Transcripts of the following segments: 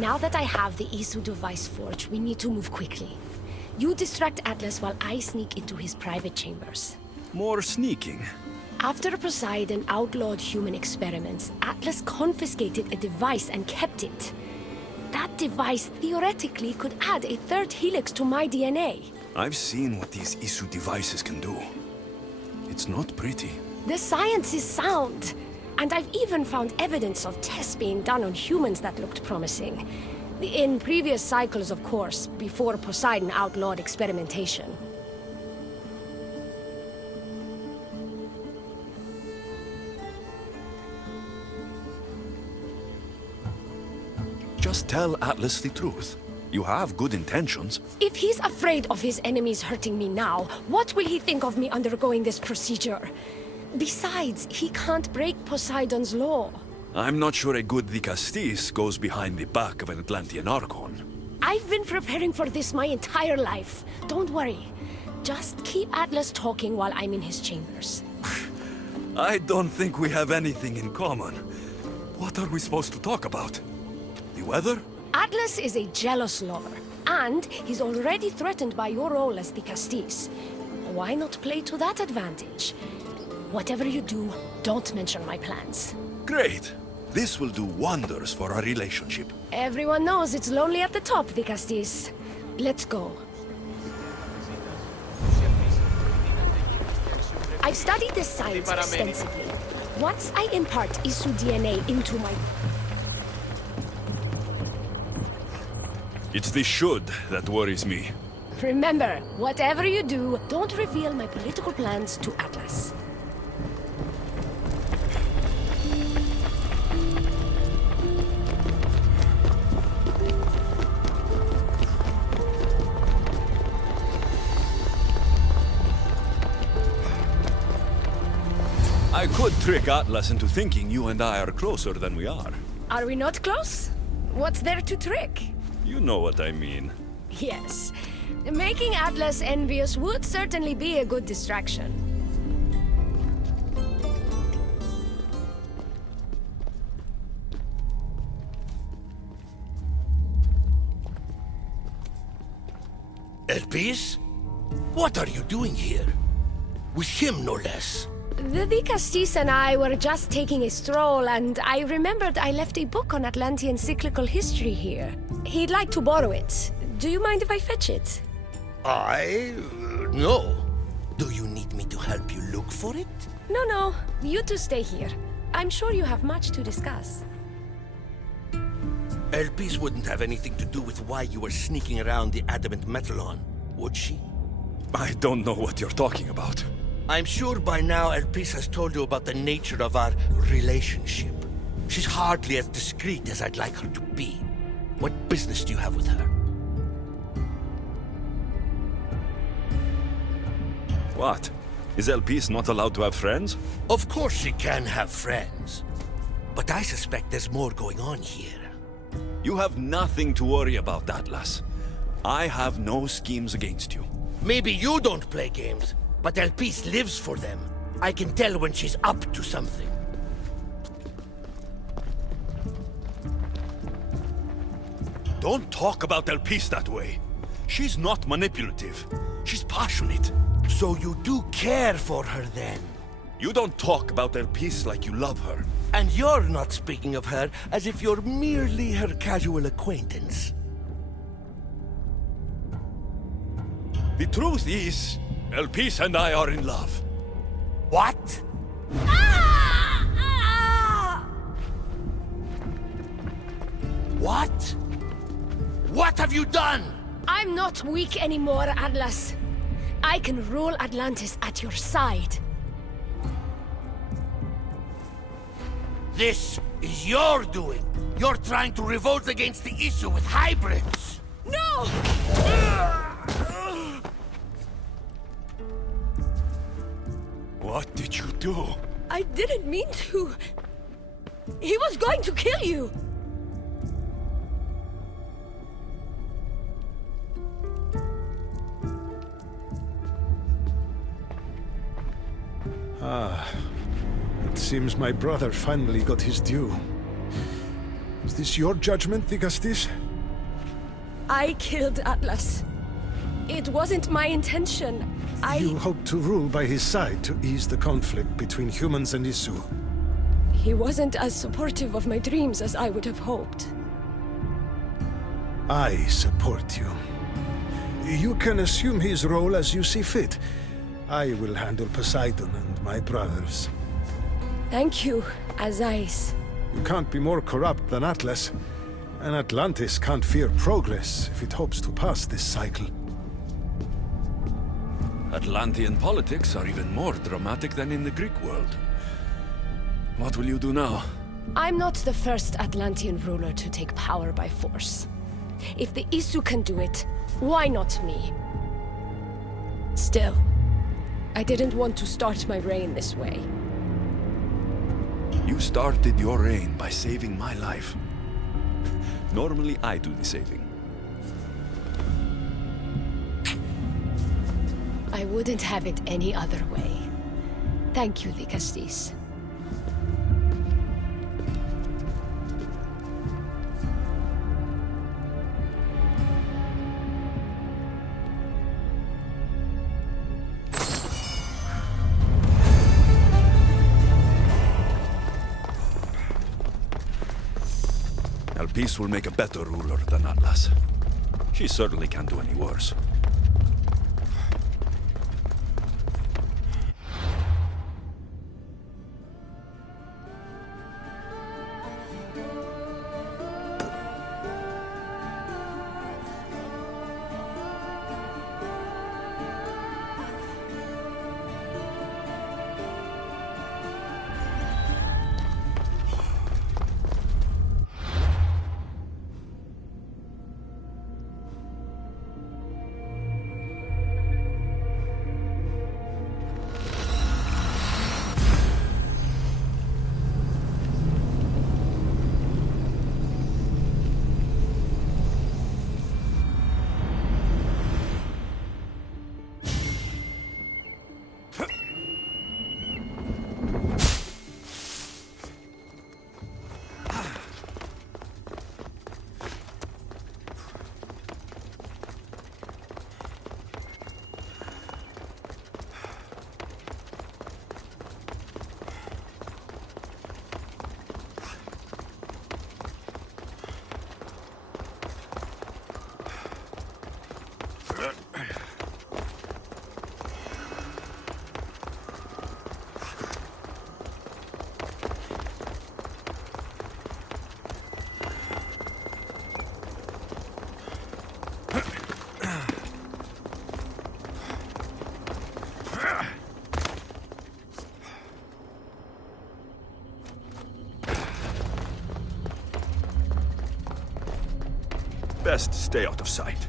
Now that I have the Isu device forged, we need to move quickly. You distract Atlas while I sneak into his private chambers. More sneaking. After Poseidon outlawed human experiments, Atlas confiscated a device and kept it. That device theoretically could add a third helix to my DNA. I've seen what these Isu devices can do. It's not pretty. The science is sound, and I've even found evidence of tests being done on humans that looked promising. In previous cycles, of course, before Poseidon outlawed experimentation. Just tell Atlas the truth. You have good intentions. If he's afraid of his enemies hurting me now, what will he think of me undergoing this procedure? Besides, he can't break Poseidon's law. I'm not sure a good Dicastis goes behind the back of an Atlantean Archon. I've been preparing for this my entire life. Don't worry. Just keep Atlas talking while I'm in his chambers. I don't think we have anything in common. What are we supposed to talk about? The weather? Atlas is a jealous lover, and he's already threatened by your role as the Castis. Why not play to that advantage? Whatever you do, don't mention my plans. Great. This will do wonders for our relationship. Everyone knows it's lonely at the top, the Castis. Let's go. I've studied this science extensively. Once I impart Isu DNA into my... It's the should that worries me. Remember, whatever you do, don't reveal my political plans to Atlas. I could trick Atlas into thinking you and I are closer than we are. Are we not close? What's there to trick? You know what I mean. Yes. Making Atlas envious would certainly be a good distraction. Elpis? What are you doing here? With him, no less. The Castis and I were just taking a stroll, and I remembered I left a book on Atlantean cyclical history here. He'd like to borrow it. Do you mind if I fetch it? No. Do you need me to help you look for it? No. You two stay here. I'm sure you have much to discuss. Elpis wouldn't have anything to do with why you were sneaking around the adamant metalon, would she? I don't know what you're talking about. I'm sure by now Elpis has told you about the nature of our relationship. She's hardly as discreet as I'd like her to be. What business do you have with her? What? Is Elpis not allowed to have friends? Of course she can have friends. But I suspect there's more going on here. You have nothing to worry about, Atlas. I have no schemes against you. Maybe you don't play games, but Elpis lives for them. I can tell when she's up to something. Don't talk about Elpis that way. She's not manipulative. She's passionate. So you do care for her then? You don't talk about Elpis like you love her. And you're not speaking of her as if you're merely her casual acquaintance. The truth is, Elpis and I are in love. What? What? What have you done? I'm not weak anymore, Atlas. I can rule Atlantis at your side. This is your doing. You're trying to revolt against the Isu with hybrids. No! What did you do? I didn't mean to. He was going to kill you. It seems my brother finally got his due. Is this your judgment, Digastis? I killed Atlas. It wasn't my intention. You hoped to rule by his side to ease the conflict between humans and Isu. He wasn't as supportive of my dreams as I would have hoped. I support you. You can assume his role as you see fit. I will handle Poseidon and my brothers. Thank you, Azais. You can't be more corrupt than Atlas. And Atlantis can't fear progress if it hopes to pass this cycle. Atlantean politics are even more dramatic than in the Greek world. What will you do now? I'm not the first Atlantean ruler to take power by force. If the Isu can do it, why not me? Still, I didn't want to start my reign this way. You started your reign by saving my life. Normally, I do the saving. I wouldn't have it any other way. Thank you, Digastis. Elpis will make a better ruler than Atlas. She certainly can't do any worse. Best stay out of sight.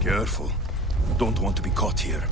Careful. Don't want to be caught here.